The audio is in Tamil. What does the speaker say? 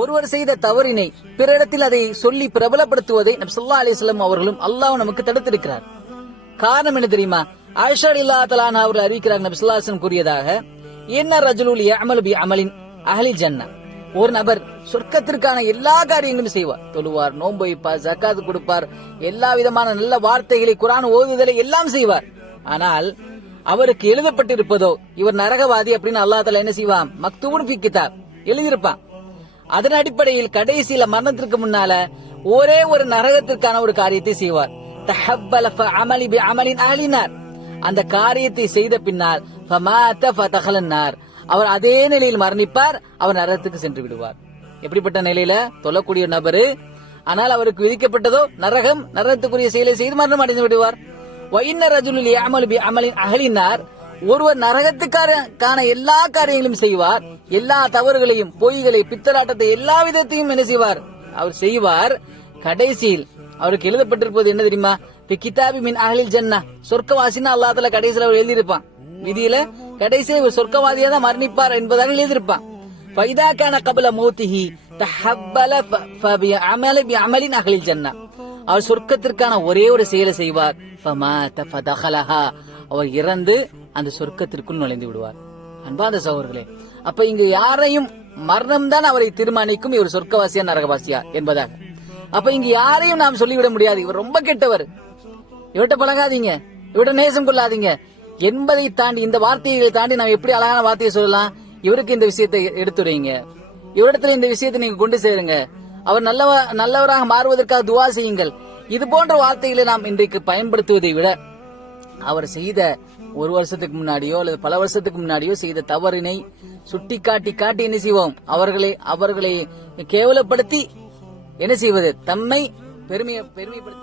ஒருவர் செய்த தவறினை பிறரிடத்தில் அதை சொல்லி பிரபலப்படுத்துவதை நம் ஸல்லல்லாஹு அவர்களும் அல்லாஹ் நமக்கு தடுத்திருக்கிறார். காரணம் என்ன தெரியுமா? ஆயிஷா இல்லா தலான் அவர்கள் அறிவிக்கிறார் நபி ஸல்லல்லாஹு கூறியதாக என்ன ரஜுலுல் அமல் பி அமலின் அகலி ஜன்னah ஒரு நபர் சொர்க்கத்திற்கான எல்லா காரியங்களும் செய்வார். தொழுவார் நோன்பு வைப்பார் ஜக்காத் கொடுப்பார் எல்லா விதமான நல்ல வார்த்தைகளை குரான் ஓதுதலை எல்லாம் செய்வார். ஆனால் அவருக்கு எழுதப்பட்டிருப்பதோ இவர் நரகவாதி அப்படின்னு அல்லாஹ் என்ன செய்வான்? மக்தூபுன் ஃபி கிதாப் எழுதியிருப்பான். அதன் அடிப்படையில் கடைசியில மரணத்திற்கு முன்னால ஒரே ஒரு நரகத்திற்கான ஒரு காரியத்தை செய்வார். தஹப்பல அமலி பி அமலின் அஹ்லினார் அந்த காரியத்தை செய்த பின்னால் அவர் அதே நிலையில் மரணிப்பார் அவர் நரகத்துக்கு சென்று விடுவார். எப்படிப்பட்ட நிலையில? தொல்லக்கூடிய நபரு ஆனால் அவருக்கு விதிக்கப்பட்டதோ நரகம் நரகத்துக்குரிய செயலை செய்து மரணம் அடைந்து விடுவார். வைன்ன ரஜுலில் அமல் பி அமலின் அகலினார் ஒருவர் நரகத்துக்கான எல்லா காரியங்களும் செய்வார். எல்லா தவறுகளையும் பொய்களை பித்தலாட்டத்தை எல்லா விதத்தையும் என்ன செய்வார்? அவர் செய்வார். கடைசியில் அவருக்கு எழுதப்பட்டிருப்பது என்ன தெரியுமா? பி கிதாபி மின் அகலில் ஜன்னா. சொர்க்கவாசின்னு அல்லாத்துல கடைசியில் அவர் எழுதியிருப்பான். விதியில கடைசியில் இவர் சொர்க்கவாதியா தான் மரணிப்பார் என்பதாக எழுதியிருப்பான். பைதாக்கான கபல மௌத்திஹி தஹப்பல அமலி அமல பி அமலின் அகலில் ஜன்னா. அவர் சொர்க்கத்திற்கான ஒரே ஒரு செயலை செய்வார். அவர் இறந்து அந்த சொர்க்கத்திற்குள் நுழைந்து விடுவார். அன்பாந்த சகோதரர்களே அப்ப இங்கு யாரையும் மரணம் தான் அவரை தீர்மானிக்கும் இவர் சொர்க்கவாசியா நரகவாசியா என்பதாக. அப்ப இங்கு யாரையும் நாம் சொல்லிவிட முடியாது. இவர் ரொம்ப கெட்டவர். இவர்கிட்ட பழகாதீங்க. இவர்கிட்ட நேசம் கொள்ளாதீங்க. என்பதை தாண்டி இந்த வார்த்தைகளை தாண்டி நாம் எப்படி அழகான வார்த்தையை சொல்லலாம்? இவருக்கு இந்த விஷயத்தை எடுத்துரைங்க. இவரிடத்துல இந்த விஷயத்தை நீங்க கொண்டு சேருங்க. அவர் நல்லவ நல்லவராக மாறுவதற்காக துவா செய்யுங்கள். இது போன்ற வார்த்தைகளை நாம் இன்றைக்கு பயன்படுத்துவதை விட அவர் செய்த ஒரு வருஷத்துக்கு முன்னாடியோ அல்லது பல வருஷத்துக்கு முன்னாடியோ செய்த தவறினை சுட்டி காட்டி காட்டி என்ன செய்வோம்? அவர்களை அவர்களை கேவலப்படுத்தி என்ன செய்வது? தம்மை பெருமையை பெருமைப்படுத்தி